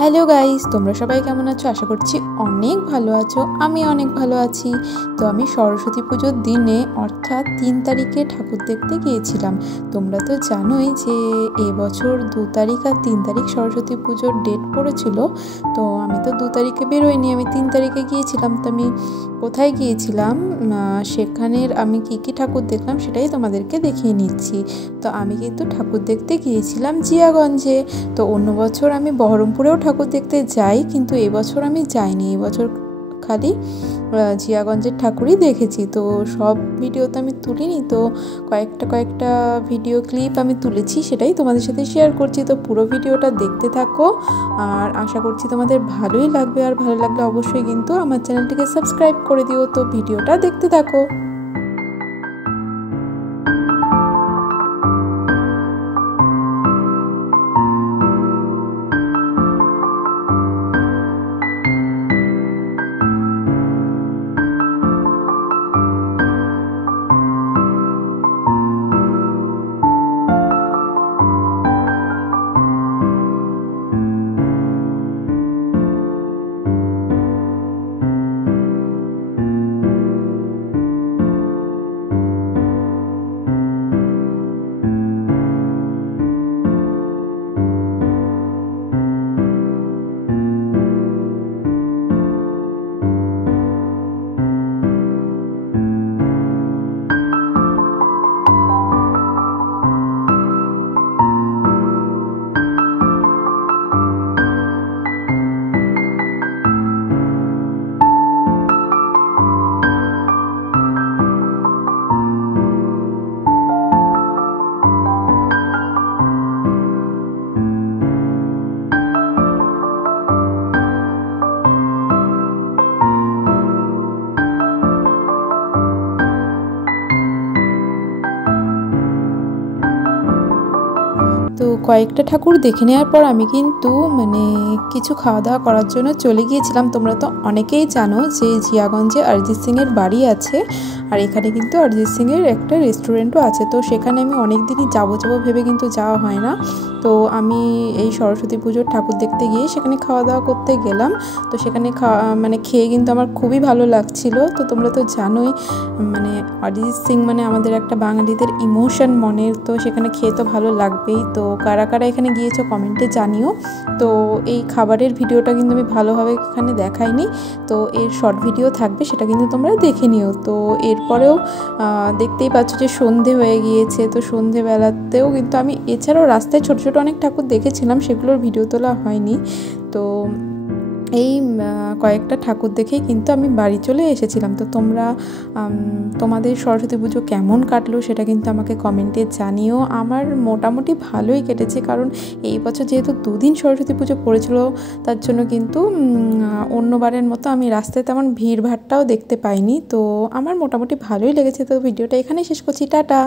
Hello guys, তোমরা সবাই কেমন আছো? আশা করছি অনেক ভালো আছো। আমি অনেক ভালো আছি। তো আমি সরস্বতী পুজোর দিনে অর্থাৎ 3 তারিখে ঠাকুর দেখতে গিয়েছিলাম। তোমরা তো জানোই যে এবছর 2 তারিখ আর 3 তারিখ সরস্বতী পুজোর ডেট পড়েছিল। তো আমি তো 2 তারিখে বেরোইনি, আমি 3 তারিখে গিয়েছিলাম। তো আমি কোথায় গিয়েছিলাম, সেখানের আমি কী ঠাকুর দেখলাম সেটাই তোমাদেরকে দেখিয়ে নিচ্ছি। তো আমি কিন্তু ঠাকুর দেখতে গিয়েছিলাম জিয়াগঞ্জে। তো অন্য বছর আমি বহরমপুরেও ঠাকুর দেখতে যাই, কিন্তু এবছর আমি যাইনি। এবছর খালি জিয়াগঞ্জের ঠাকুরই দেখেছি। তো সব ভিডিও তো আমি তুলিনি, তো কয়েকটা ভিডিও ক্লিপ আমি তুলেছি, সেটাই তোমাদের সাথে শেয়ার করছি। তো পুরো ভিডিওটা দেখতে থাকো, আর আশা করছি তোমাদের ভালোই লাগবে। আর ভালো লাগলে অবশ্যই কিন্তু আমার চ্যানেলটিকে সাবস্ক্রাইব করে দিও। তো ভিডিওটা দেখতে থাকো। তো কয়েকটা ঠাকুর দেখে নেওয়ার পর আমি কিন্তু কিছু খাওয়া দাওয়া করার জন্য চলে গিয়েছিলাম। তোমরা তো অনেকেই জানো যে জিয়াগঞ্জে অরিজিৎ সিংয়ের বাড়ি আছে, আর এখানে কিন্তু অরিজিৎ সিংয়ের একটা রেস্টুরেন্টও আছে। তো সেখানে আমি অনেক দিনই যাবো ভেবে কিন্তু যাওয়া হয় না। তো আমি এই সরস্বতী পুজোর ঠাকুর দেখতে গিয়ে সেখানে খাওয়া দাওয়া করতে গেলাম। তো সেখানে খেয়ে কিন্তু আমার খুবই ভালো লাগছিল। তো তোমরা তো জানোই অরিজিৎ সিং আমাদের একটা বাঙালিদের ইমোশন মনের। তো সেখানে খেয়ে তো ভালো লাগবেই। তো কারা কারা এখানে গিয়েছো কমেন্টে জানিও। তো এই খাবারের ভিডিওটা কিন্তু আমি ভালোভাবে এখানে দেখাইনি, তো এর শর্ট ভিডিও থাকবে, সেটা কিন্তু তোমরা দেখে নিও। তো এরপরেও দেখতেই পাচ্ছ যে সন্ধে হয়ে গিয়েছে। তো সন্ধেবেলাতেও কিন্তু আমি এছাড়াও রাস্তায় ছোট ছোট অনেক ঠাকুর দেখেছিলাম, সেগুলোর ভিডিও তোলা হয়নি। তো এই কয়েকটা ঠাকুর দেখেই কিন্তু আমি বাড়ি চলে এসেছিলাম। তো তোমরা তোমাদের সরস্বতী পুজো কেমন কাটলো সেটা কিন্তু আমাকে কমেন্টে জানিও। আমার মোটামুটি ভালোই কেটেছে, কারণ এই বছর যেহেতু 2 দিন সরস্বতী পুজো পড়েছিল, তার জন্য কিন্তু অন্যবারের মতো আমি রাস্তায় তেমন ভিড়ভাড়টাও দেখতে পাইনি। তো আমার মোটামুটি ভালোই লেগেছে। তো ভিডিওটা এখানেই শেষ করছি, টাটা।